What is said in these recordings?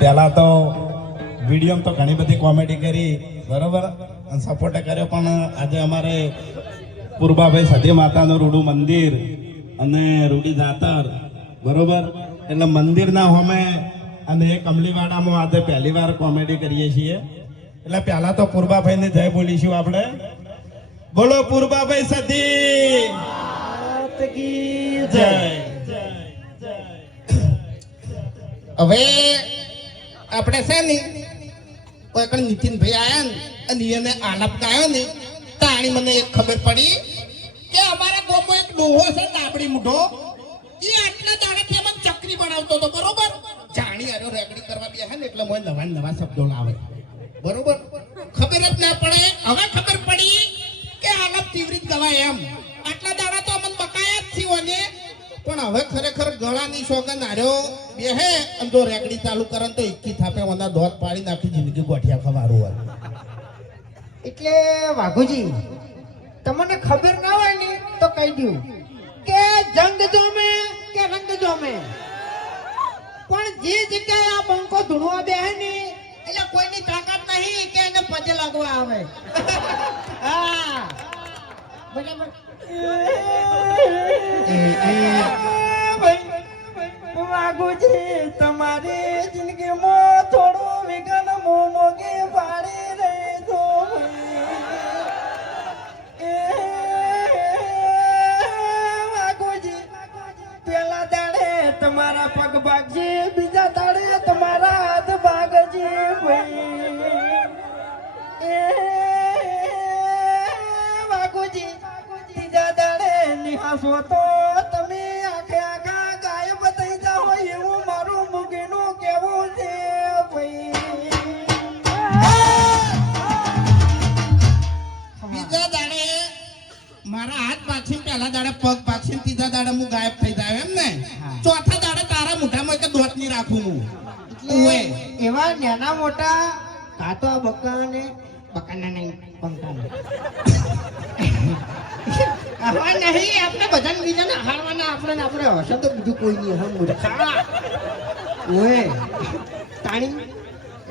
પહેલા તો વિડીયો તો ઘણી બધી કોમેડી કરી બરોબર અને સપોર્ટ કર્યો, પણ આજે અમારે પૂર્વાભાઈ સતી માતાનું રૂડું મંદિર અને રૂડી જાતર બરોબર એટલે મંદિરના હોમે અને એ કમલીવાડામાં આજે પહેલી વાર કોમેડી કરીએ છીએ. એટલે પહેલા તો પૂર્વાભાઈને જય બોલીશું આપણે. બોલો પૂર્વાભાઈ સતી જય. હવે આપણે છે ને કોઈ પણ નીતિનભાઈ આયા ને અને એને આલાપ ગાયો ને તાણી મને એક ખબર પડી કે અમારા ગામમાં એક ડોહો છે ડાબડી મૂઢો, એ આટલા દાડાથી અમને ચકરી બનાવતો હતો બરોબર. જાણી આર્યો રેકડી કરવા બેહે ને એટલે મને નવા નવા શબ્દો લાવે બરોબર, ખબર જ ના પડે. હવે ખબર પડી કે આલાપ તીવ્રિત ગવાય એમ. આટલા દાડા તો અમને બકાયા જ થયો ને, પણ હવે ખરેખર ગળાની સોગન આર્યો બેહે અને જો રેકડી ચાલુ કરે તો એકી થાપે મને દોત પાડી નાખી જિંદગી ગોઠિયા ખવારું હોય. એટલે વાઘુજી તમને ખબર ના હોય ને તો કહી દઉં કે જંગ જોમે કે રંગ જોમે, પણ જે જગ્યાએ આ બંકો ધૂણવા બેહે ને એટલે કોઈની તાકાત નહીં કે એને પજે લાગવા આવે. હા બરાબર. વાઘુજી તમારી જિંદગીમાં થોડું વિઘન મોમોગી પાડી રહી છો. વાઘુજી પેલા દાડે તમારા પગ ભાગજે, બીજા દાડે તમારા હાથ ભાગજે વાઘુજી. ત્રીજા દાડે નિહાસો તો તમે આખે આખા ગાયબ થઈ જાઓ એવું મારું મુગીનું કેવું છે બીજા દાડે મારા હાથ પાછી, પહેલા દાડે પગ પાછી, ત્રીજા દાડે હું ગાયબ થઈ જાય એમ ને. ચોથા દાડે તારા મોઢામાં કે દોત ની રાખું હું. એટલે એવા નાના મોટા કાતો બકાને બકાના નહીં પંકાના આવા નહીં. આપણે બધાને બીજાને હારવાના, આપણે હશે તો બીજું કોઈ નહીં. હમ મૂર્ખા ઓય તાણી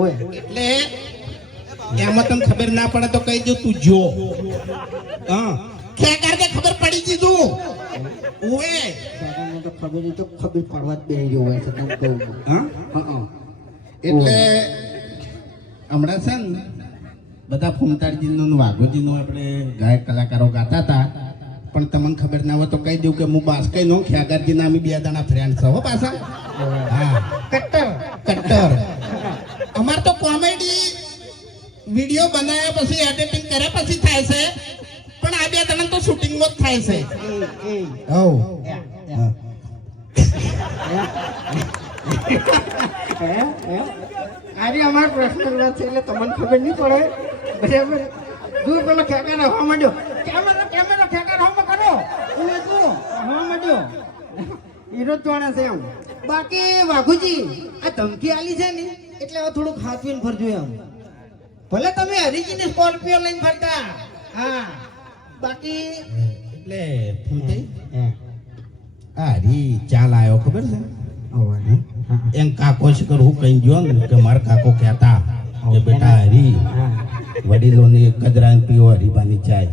ઓય. એટલે એમાં તમને ખબર ના પડે તો કહી દઉં તું જો. હા ખેકાર કે ખબર પડી દીધું ઓએ. સાધારણ તો ખબર તો ખબર પડવા જ બેહી ગયો હોય છે તમ કહું. હા એટલે હમણાં છે ને બધા ફૂમતાળજીનું વાઘોજીનું આપણે ગાયક કલાકારો ગાતા હતા, પણ તમને ખબર ના હોય તો કહી દઉં કે હું બાસ્કઈ નો ખ્યાગારજીના અમે બે દાણા ફ્રેન્ડ છો હો પાછા. હા કટ્ટર. અમાર તો કોમેડી વિડીયો બનાવ્યા પછી એડિટિંગ કર્યા પછી થાય છે, પણ આ બે દાણા તો શૂટિંગમાં જ થાય છે. આજે અમારો પ્રશ્ન વાત છે એટલે તમને ખબર નહીં પડે બરાબર. દૂર પેલો ખેકાર હવા માંડ્યો, કેમેરો ખેકાર હવા કરો હવા માંડ્યો વિરોધ જોડે છે એમ. બાકી વાઘુજી આ ધમકી આલી છે ને એટલે હવે થોડુંક હાથવીને ફરજો એમ. ભલે તમે હરીજીને સ્કોર્પિયો લઈને ફરતા, હા બાકી એટલે આ રી ચાલ આવ્યો ખબર છે એમ કાકો શિકર હું કઈ ગયો ને કે મારા કાકો કહેતા કે બેટા હરી વડીલોની કદરાન પીવો હરીબાની ચાય.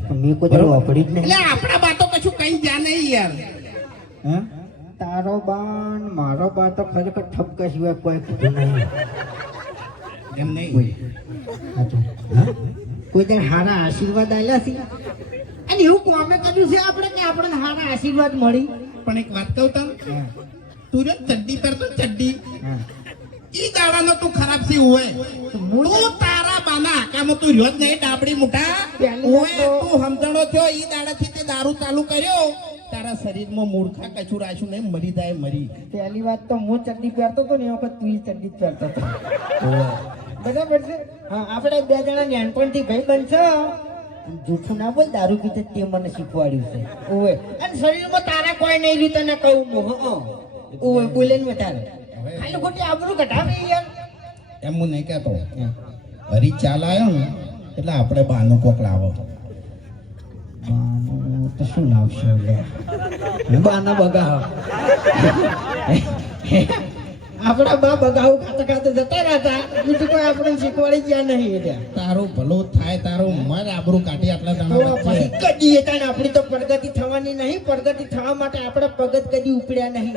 એટલે આપણા બાતો કશું કઈ જા નહીં યાર. તારો બાન મારો બા તો ખરેખર ઠપકા સિવાય કોઈ કીધું નહીં એમ નહીં. કોઈ દિન હારા આશીર્વાદ આલ્યા છે અને એવું કોમે કર્યું છે આપણે કે આપણને હારા આશીર્વાદ મળી. પણ એક વાત કહું તને, તું જો ચડ્ડી પહેરતો ચડ્ડી ઈ દાડાનો તું ખરાબ સી હોય. તું તારા બાના આકામાં તું રહ્યો જ નહીં ડાબડી મુઠા હોય. તું સમજણો થયો ઈ દાડાથી તે દારૂ ચાલુ કર્યો, તારા શરીરમાં મૂર્ખા કશું રાખ્યું નહીં, મરી જાય મરી. પહેલી વાત તો હું ચડ્ડી પહેરતો હતો ને એ વખત તું ચડ્ડી જ પહેરતો હતો બરાબર છે. હા આપણે બે જણા નાનપણથી ભાઈ બનશો. જૂઠું ના બોલ, દારૂ પીતે તે મને શીખવાડ્યું છે ઓવે. અને શરીરમાં તારા કોઈ નહીં રીતે ને કહું ઓવે બોલે ને તારે ખાલી ખોટી આબરૂ ઘટાવે યાર. એમ હું નહીં કહેતો, હરી ચાલ આવ્યો ને એટલે આપણે બાનું કોક લાવો. તો શું લાવશે બાના બગા આપણા બા બગાવું ખાતા ખાતા જતા રહેતા બીજું કોઈ આપણે શીખવાડી ગયા નહીં એટલે તારું ભલું થાય, તારું મર આબરૂ કાઢી આટલા તો જણા પછી વચ્ચે. કદી હતા ને આપણી તો પ્રગતિ થવાની નહીં. પ્રગતિ થવા માટે આપણે પગત કદી ઉપડ્યા નહીં.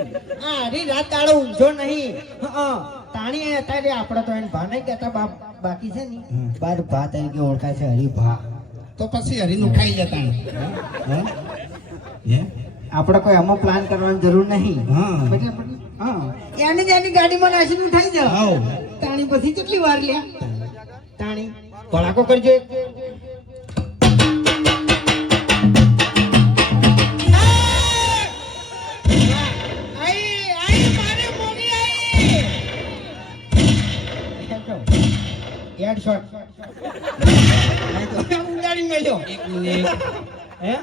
આ હરી રાત દાડો ઊંઝો નહીં. હા તાણી અત્યારે આપણે તો એને ભા નહીં કહેતા. બાપ બાકી છે ને બાર ભા તરીકે ઓળખાય છે હરિભા. તો પછી હરીનું ખાઈ જતા. હા? હે? આપણે કોઈ આમાં પ્લાન કરવાની જરૂર નહીં. હા. એટલે પછી હા એની જ એની ગાડીમાં નાસીને ઉઠાઈ જાવ. આવ. તાણી પછી કેટલી વાર લ્યા તાણી ભડાકો કરજો એક. Headshot. ઉડાડી મેલ્યો. એક મિનિટ. હે?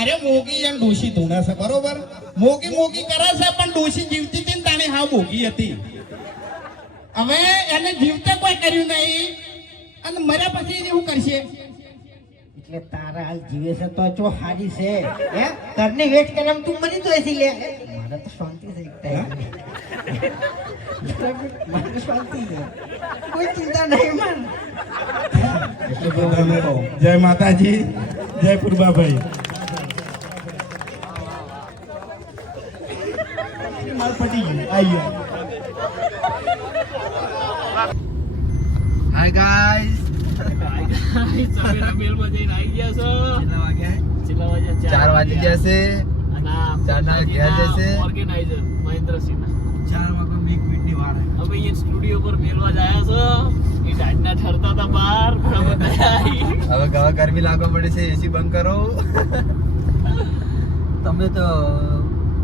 અરે મોગી એમ ડોશી ધૂણે છે બરોબર. મોગી મોગી કરે છે પણ ડોશી જીવતી હતી ને તાણે હાવ મોગી હતી. હવે એને જીવતે કોઈ કર્યું નહીં અને મર્યા પછી એને શું કરશે? એટલે તારા હાલ જીવે છે તો ચો હારી છે. હે? ઘરની વેટ કરે એમ તું મરી તો એસી લે. મારે તો શાંતિ છે એક ટાઈમ. મારે શાંતિ છે. કોઈ ચિંતા નહીં મન. એટલે બધાને જય માતાજી, જય પૂર્વાભાઈ. માલ પટી ગયું, આઈ ગયો. હાય ગાઈસ મેલમાં જઈને આવી ગયા છો. કેટલા વાગ્યા? 4 વાગી ગયા છે. અને આ ચારના ઘેર જશે. ઓર્ગેનાઇઝર મહેન્દ્રસિંહના. હવે હવે અહીંયા સ્ટુડિયો પર મેલવા જ આવ્યા છો. એ ઢાઢના ઠરતા હતા બહાર પણ બધા આવી. ગવા ગરમી લાગવા પડે છે. એસી બંધ કરો. તમે તો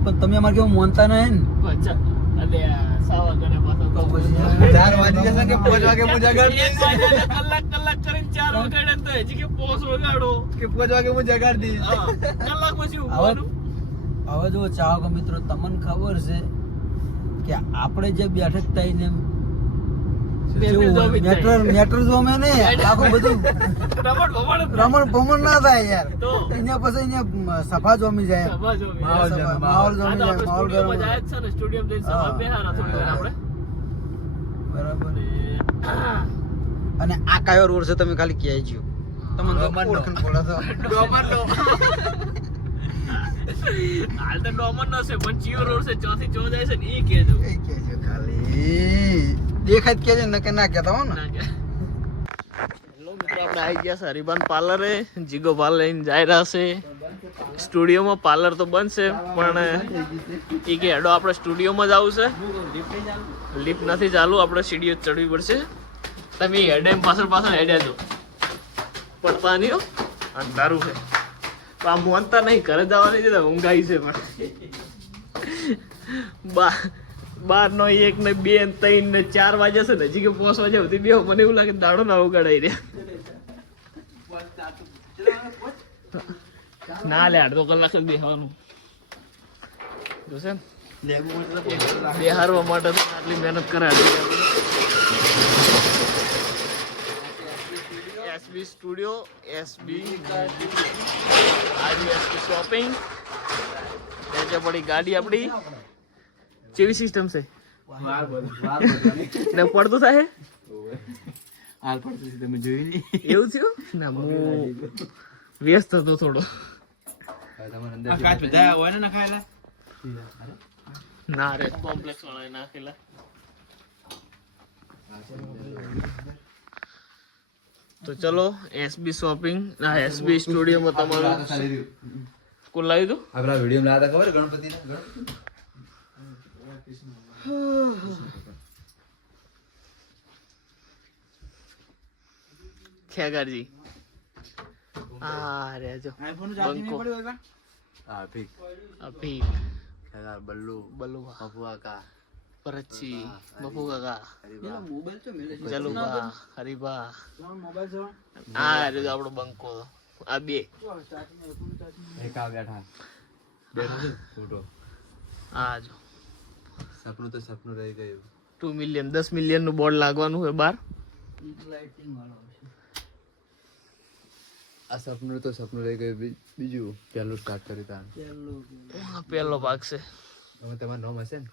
પણ તમે અમારે કેવું માનતા નહીં ને અચ્છા. અલે સાવા કરે પાછો તો પછી 4 વાગી જશે કે 5 વાગે હું જગાડી એક વાગ્યાને કલાક કરીને 4 વગાડે ને તો હજી કે 5 વગાડો. કે 5 વાગે હું જગાડી દઈશ. હા. કલાક પછી ઊભવાનું. હવે જો ચાહકો મિત્રો તમને ખબર છે કે આપણે જે બેઠક થઈ ને મેટર જોમી જ થાય. મેટર જોમે ને આખું બધું રમણ ભમણ જ રમણ ભમણ ના થાય યાર તો. અહીંયા પછી અહીંયા સભા જોમી જાય સભા જોમી. માહોલ સભા- જમે, માહોલ આ જોમી તો જાય માહોલ આપણે સ્ટુડિયોમાં ગરમ જાય જ છે ને, સ્ટુડિયોમાં જઈને સભા હા. બેહારા થોડી વાર આપણે. બરાબર અને અને આ કયો રોડ છે તમે ખાલી કહી જો તમને તો ડોમરનો. ઓળખાણ બોલા તો હાલ તો ડોમર નો છે પણ ચિયો રોડ છે ચોથી ચો જાય છે ને એ કેજો એ કહેજો ખાલી દેખાય જ કહેજો નકે ના કહેતા હો ને ના કે હેલો મિત્રો, આપણે આવી ગયા છે હરિભાન પાર્લરે. જીગો પાર્લર લઈને જઈ રહ્યા છે. સ્ટુડિયોમાં પાર્લર તો બંધ છે પણ એ કે હેડો આપણે સ્ટુડિયોમાં જ આવું છે. લિફ્ટ નથી ચાલુ, આપણે સીડીઓ ચડવી પડશે. તમે હેડે પાછળ પાછળ હેડ્યા છો પડતા નહીં હો. અંધારું છે તો આમ મોનતા નહીં, ઘરે જવાની છે ઊંઘ આવી છે પણ 12 નો 1 ને 2 ને 3 ને 4 વાગ્યા છે ને હજી કે 5 વાગ્યા સુધી બે મને એવું લાગે દાડો ના ઉગાડાઈ રહ્યા. ના લે અડધો કલાક જ બેસવાનું જોશે ને. બેહારવા માટે તો આટલી મહેનત કરે. SB studio, SB shopping. ત્યાં પડી ગાડી આપણી. કેવી સિસ્ટમ છે ને પડતું થાય એવું થયું ના હું વ્યસ્ત હતો થોડો. ના રે કોમ્પ્લેક્સ વાળા નાખેલા. તો ચલો એસબી શોપિંગ ના એસબી સ્ટુડિયોમાં તમારું કોણ લાવ્યું હતું? આપણા વિડીયો લાવ્યા ખબર ગણપતિ ખેગારજી આ રે જો બંકો અભી બલ્લુ બલુવા બપુ કાકા પરચી બપુ કાકા મોબાઈલ તો મેલે જલુબા હરીબા મોબાઈલ છે આ રે જો આપણો બંકો આ બે એક આ બેઠા બેઠા ફોટો આ જો સપનું તો સપનું રહી ગયું. 2 મિલિયન 10 મિલિયન નું બોર્ડ લાગવાનું છે બાર. લાઇટિંગ વાળો આ સપનું તો સપનું રહી ગયું. બીજું પહેલું સ્ટાર્ટ કર્યું તા આ પહેલો ભાગ છે. હવે તમારું નામ હશે ને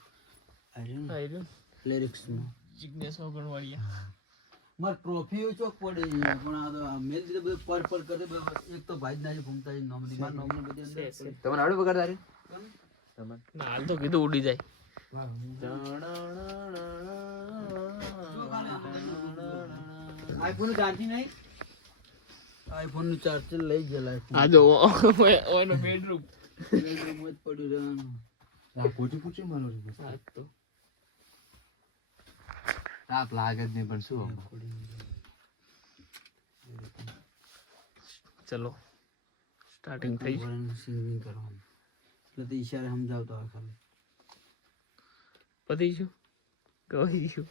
આ રહ્યું. લિરિક્સમાં જિજ્ઞેશ ઓગણવાડિયા માર ટ્રોફી ચોક પડી છે, પણ આ તો આ મેલ દીધે બધું પર કરે એક તો ભાઈ જ ના ફૂમતા નોમની માર નોમની બધી અંદર પડી. તમને આવડે વગર તારે ના હાલ તો કીધું ઉડી જાય આઈફોન ચાર્જિંગ નહીં, આઈફોન નું ચાર્જર લઈ ગયેલા આઈફોન આ જો ઓનો બેડરૂમ જ પડ્યું રહેવાનું. આ કોચી પૂછી માનો છે તો તાપ લાગે જ નહીં પણ શું ચલો સ્ટાર્ટિંગ થઈ ગયું. સિંગિંગ કરવાનું એટલે તો ઈશારે સમજાવતો હોય ખાલી. પતી ગયું ગવાઈ ગયું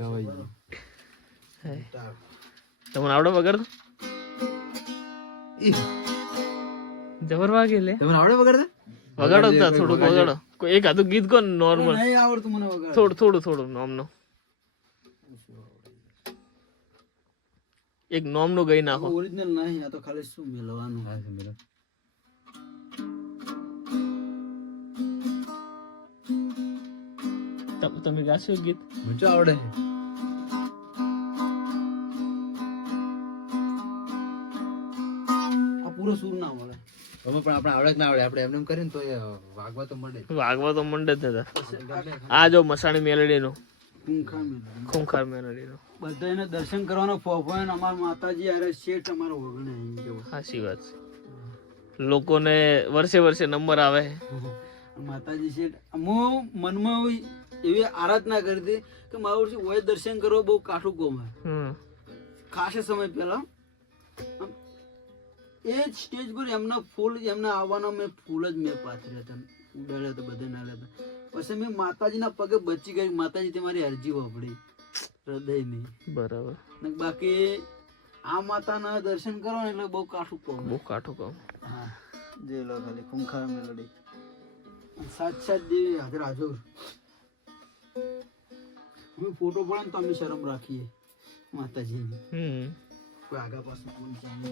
ગવાઈ ગયું. તમને આવડે વગર જબર વાગે લે તમને આવડે વગર વગાડો તા થોડુંક વગાડો કોઈ એક આધું ગીત કો નોર્મલ નહીં આવડતું મને વગાડ. થોડું નોમનો એક નોમનો ગઈ નાખો ઓરિજિનલ નહીં, આ તો ખાલી શું મેળવવાનું. હા સમજો તમે ગાશો એક ગીત મુચો આવડે છે આ પૂરો સૂર ના મળે. અમે પણ આપણે આવડે જ ના આવડે આપણે એમને એમ કરીને તો એ વાગવા તો મળે જ. વાગવા તો મંડે જ હતા આ જો મસાણી મેલડી નું ખૂંખાર મેળવવાનું. ખૂંખાર મેલડી નું બધા એને દર્શન કરવાનો ફોફાન અમારા માતાજી અરે શેઠ અમારો વગણે અહીં જવો. સાચી વાત છે લોકોને વર્ષે નંબર આવે માતાજી શેઠ હું મનમાં એવી આરાધના કરી હતી કે મારું શું હોય દર્શન કરવા બહુ કાઠું ગમે. હમ ખાસે સમય પહેલા એ જ સ્ટેજ પર એમના ફૂલ એમના આવવાના મેં ફૂલ જ મેં પાથર્યા હતા, ઉડાડ્યા હતા, બધા નાડ્યા હતા. પછી મેં માતાજીના પગે બચી ગઈ. માતાજી તમારી અરજી વાપરી હૃદયની. બરાબર ને બાકી આ માતાના દર્શન કરો ને એટલે બહુ કાઠું કહું. બહુ કાઠું કામ હા જે લો ખાલી ખૂંખાર મેલડી સાક્ષાત દેવી હાજર હાજર. અમે ફોટો પડે ને તો અમે શરમ રાખીએ માતાજીની. કોઈ આગા પાછું કોણ ચાલે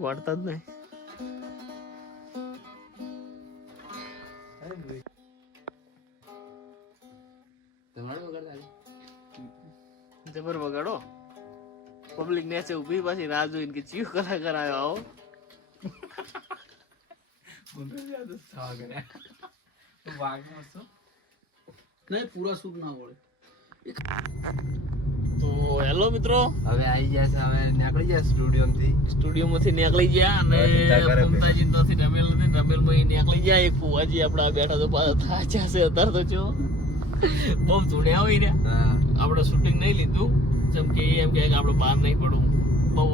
ગોળતા જ નહીં તમને આવડે વગર તારે જબર વગાડો પબ્લિક નેચે ઉભી પાછી રાહ જોઈને કે ચીવ કલાકાર આવ્યો આવો નહીં પૂરા સૂટ ના વળે. તો હેલો મિત્રો હવે આવી ગયા છે હવે નીકળી ગયા સ્ટુડિયો થી સ્ટુડિયો માંથી નીકળી ગયા અને ધંધા કરે મમતાજી ત્યાંથી રમેલ નથી રમેલ માં નીકળી ગયા એક ફુવાજી આપડા બેઠા તો પાછા થાચા છે અત્યારે તો જો બહુ ધૂણ્યા હોય ને હા આપણે શૂટિંગ નહીં લીધું જેમ કે એમ કે આપણે બહાર નહીં પડવું બહુ